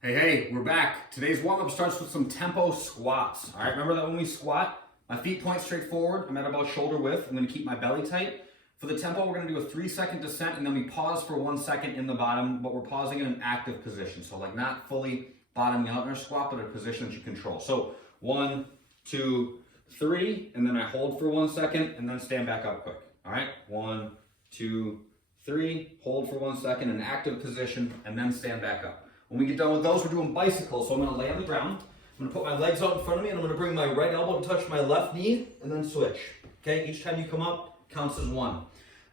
Hey, we're back. Today's warm-up starts with some tempo squats. All right, remember that when we squat, my feet point straight forward. I'm at about shoulder width. I'm gonna keep my belly tight. For the tempo, we're gonna do a 3-second descent and then we pause for 1 second in the bottom, but we're pausing in an active position. So like not fully bottoming out in our squat, but a position that you control. So 1, 2, 3, and then I hold for 1 second and then stand back up quick. All right, 1, 2, 3, hold for 1 second, an active position, and then stand back up. When we get done with those, we're doing bicycles. So I'm gonna lay on the ground. I'm gonna put my legs out in front of me and I'm gonna bring my right elbow to touch my left knee and then switch. Okay, each time you come up counts as 1.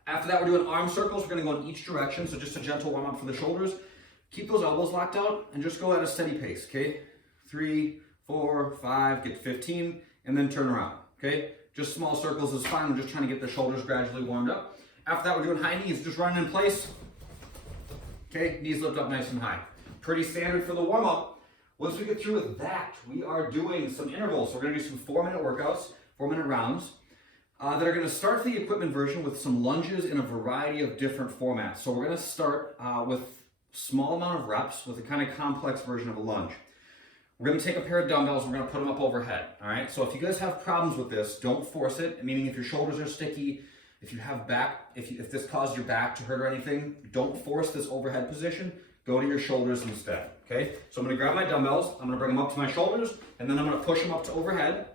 After that, we're doing arm circles. We're gonna go in each direction. So just a gentle warm up for the shoulders. Keep those elbows locked out and just go at a steady pace, okay? 3, 4, 5, get 15, and then turn around, okay? Just small circles is fine. We're just trying to get the shoulders gradually warmed up. After that, we're doing high knees, just running in place. Okay, knees lift up nice and high. Pretty standard for the warm-up. Once we get through with that, we are doing some intervals. So we're gonna do some 4-minute workouts, 4-minute rounds, that are gonna start the equipment version with some lunges in a variety of different formats. So we're gonna start with small amount of reps with a kind of complex version of a lunge. We're gonna take a pair of dumbbells, we're gonna put them up overhead, all right? So if you guys have problems with this, don't force it, meaning if your shoulders are sticky, if you have back, if this caused your back to hurt or anything, don't force this overhead position. Go to your shoulders instead, okay? So I'm gonna grab my dumbbells, I'm gonna bring them up to my shoulders, and then I'm gonna push them up to overhead.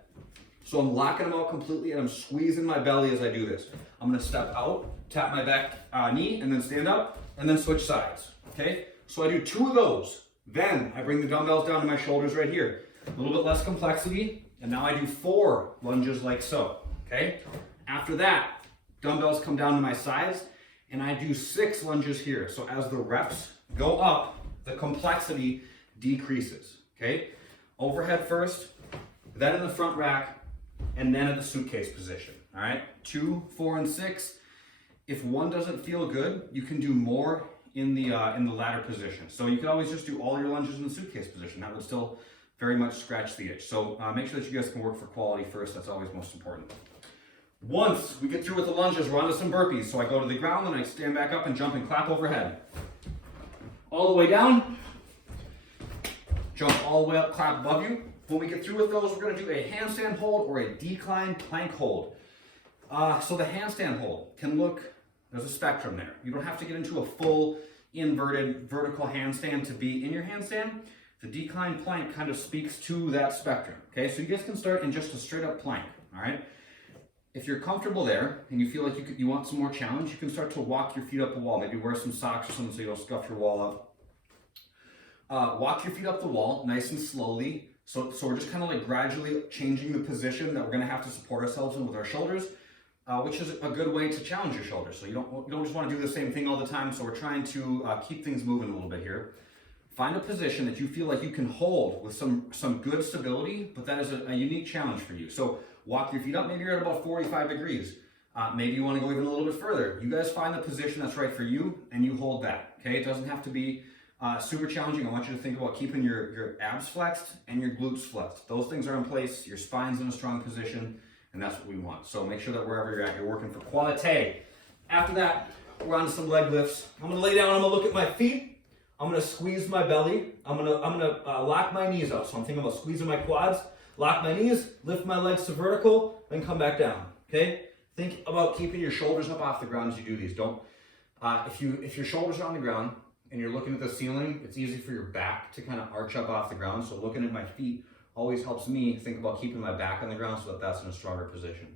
So I'm locking them out completely and I'm squeezing my belly as I do this. I'm gonna step out, tap my back knee, and then stand up, and then switch sides, okay? So I do 2 of those. Then I bring the dumbbells down to my shoulders right here. A little bit less complexity, and now I do 4 lunges like so, okay? After that, dumbbells come down to my sides, and I do 6 lunges here. So as the reps go up, the complexity decreases, okay? Overhead first, then in the front rack, and then at the suitcase position, all right? 2, 4, and 6. If one doesn't feel good, you can do more in the ladder position. So you can always just do all your lunges in the suitcase position. That would still very much scratch the itch. So make sure that you guys can work for quality first. That's always most important. Once we get through with the lunges, we're on to some burpees. So I go to the ground and I stand back up and jump and clap overhead. All the way down, jump all the way up, clap above you. When we get through with those, we're gonna do a handstand hold or a decline plank hold. So the handstand hold can look, there's a spectrum there. You don't have to get into a full inverted vertical handstand to be in your handstand. The decline plank kind of speaks to that spectrum, okay? So you guys can start in just a straight up plank, all right? If you're comfortable there and you feel like you want some more challenge, you can start to walk your feet up the wall. Maybe wear some socks or something so you don't scuff your wall up. Walk your feet up the wall nice and slowly. So we're just kind of like gradually changing the position that we're going to have to support ourselves in with our shoulders, which is a good way to challenge your shoulders. So you don't just want to do the same thing all the time. So we're trying to keep things moving a little bit here. Find a position that you feel like you can hold with some good stability, but that is a unique challenge for you. So walk your feet up, maybe you're at about 45 degrees. Maybe you want to go even a little bit further. You guys find the position that's right for you and you hold that, okay? It doesn't have to be super challenging. I want you to think about keeping your abs flexed and your glutes flexed. Those things are in place, your spine's in a strong position, and that's what we want. So make sure that wherever you're at, you're working for quality. After that, we're on to some leg lifts. I'm gonna lay down, I'm gonna look at my feet. I'm gonna squeeze my belly. I'm gonna lock my knees up. So I'm thinking about squeezing my quads, lock my knees, lift my legs to vertical, then come back down, okay? Think about keeping your shoulders up off the ground as you do these. Don't, if your shoulders are on the ground and you're looking at the ceiling, it's easy for your back to kind of arch up off the ground. So looking at my feet always helps me think about keeping my back on the ground so that that's in a stronger position.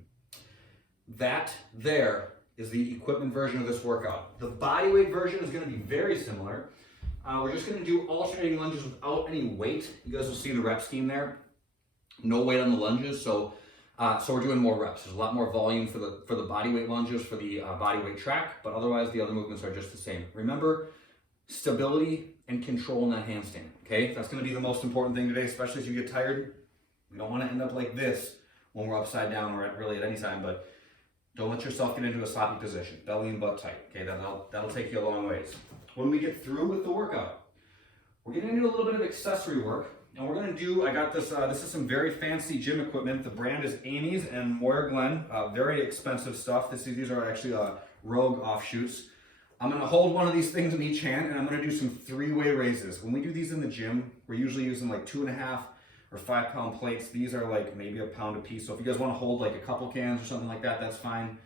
That there is the equipment version of this workout. The bodyweight version is gonna be very similar. We're just gonna do alternating lunges without any weight. You guys will see the rep scheme there. No weight on the lunges, so we're doing more reps. There's a lot more volume for the bodyweight lunges, for the bodyweight track, but otherwise the other movements are just the same. Remember, stability and control in that handstand, okay? That's gonna be the most important thing today, especially as you get tired. We don't wanna end up like this when we're upside down or really at any time, but don't let yourself get into a sloppy position. Belly and butt tight, okay? That'll take you a long ways. When we get through with the workout, we're getting into a little bit of accessory work. And we're gonna do, I got this, this is some very fancy gym equipment. The brand is Amy's and Moira Glenn, very expensive stuff. These are actually Rogue offshoots. I'm gonna hold one of these things in each hand and I'm gonna do some 3-way raises. When we do these in the gym, we're usually using like 2.5 or 5 pound plates. These are like maybe a pound a piece. So if you guys wanna hold like a couple cans or something like that, that's fine.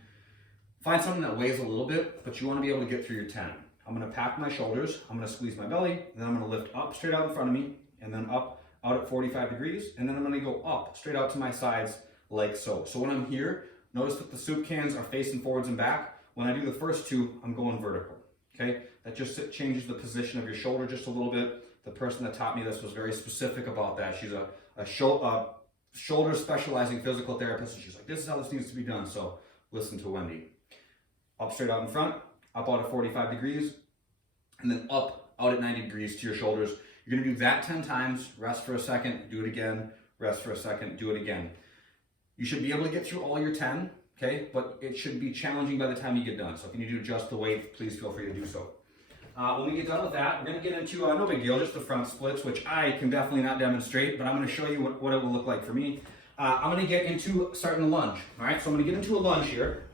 Find something that weighs a little bit, but you wanna be able to get through your 10. I'm gonna pack my shoulders, I'm gonna squeeze my belly, and then I'm gonna lift up straight out in front of me, and then up, out at 45 degrees, and then I'm gonna go up, straight out to my sides, like so. So when I'm here, notice that the soup cans are facing forwards and back. When I do the first 2, I'm going vertical, okay? That just changes the position of your shoulder just a little bit. The person that taught me this was very specific about that. She's a shoulder specializing physical therapist, and she's like, this is how this needs to be done. So listen to Wendy. Up straight out in front, up out at 45 degrees, and then up out at 90 degrees to your shoulders. You're gonna do that 10 times, rest for a second, do it again, rest for a second, do it again. You should be able to get through all your 10, okay? But it should be challenging by the time you get done. So if you need to adjust the weight, please feel free to do so. When we get done with that, we're gonna get into, no big deal, just the front splits, which I can definitely not demonstrate, but I'm gonna show you what it will look like for me. I'm gonna get into starting a lunge, all right? So I'm gonna get into a lunge here.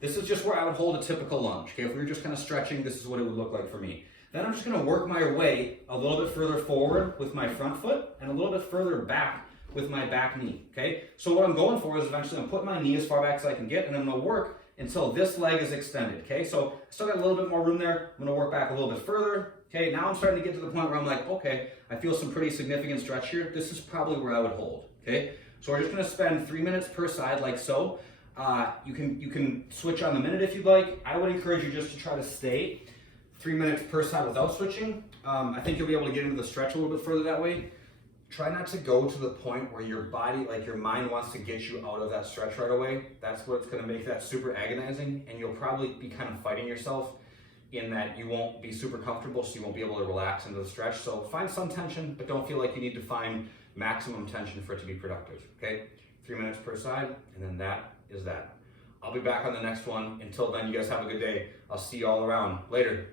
This is just where I would hold a typical lunge, okay? If we were just kind of stretching, this is what it would look like for me. Then I'm just gonna work my way a little bit further forward with my front foot and a little bit further back with my back knee, okay? So what I'm going for is eventually I'm putting my knee as far back as I can get, and I'm gonna work until this leg is extended, okay? So I still got a little bit more room there. I'm gonna work back a little bit further, okay? Now I'm starting to get to the point where I'm like, okay, I feel some pretty significant stretch here. This is probably where I would hold, okay? So we're just gonna spend 3 minutes per side like so. You can switch on the minute if you'd like. I would encourage you just to try to stay 3 minutes per side without switching. I think you'll be able to get into the stretch a little bit further that way. Try not to go to the point where your body, like your mind wants to get you out of that stretch right away. That's what's gonna make that super agonizing, and you'll probably be kind of fighting yourself in that you won't be super comfortable, so you won't be able to relax into the stretch. So find some tension, but don't feel like you need to find maximum tension for it to be productive, okay? 3 minutes per side, and then that is that. I'll be back on the next one. Until then, you guys have a good day. I'll see you all around. Later.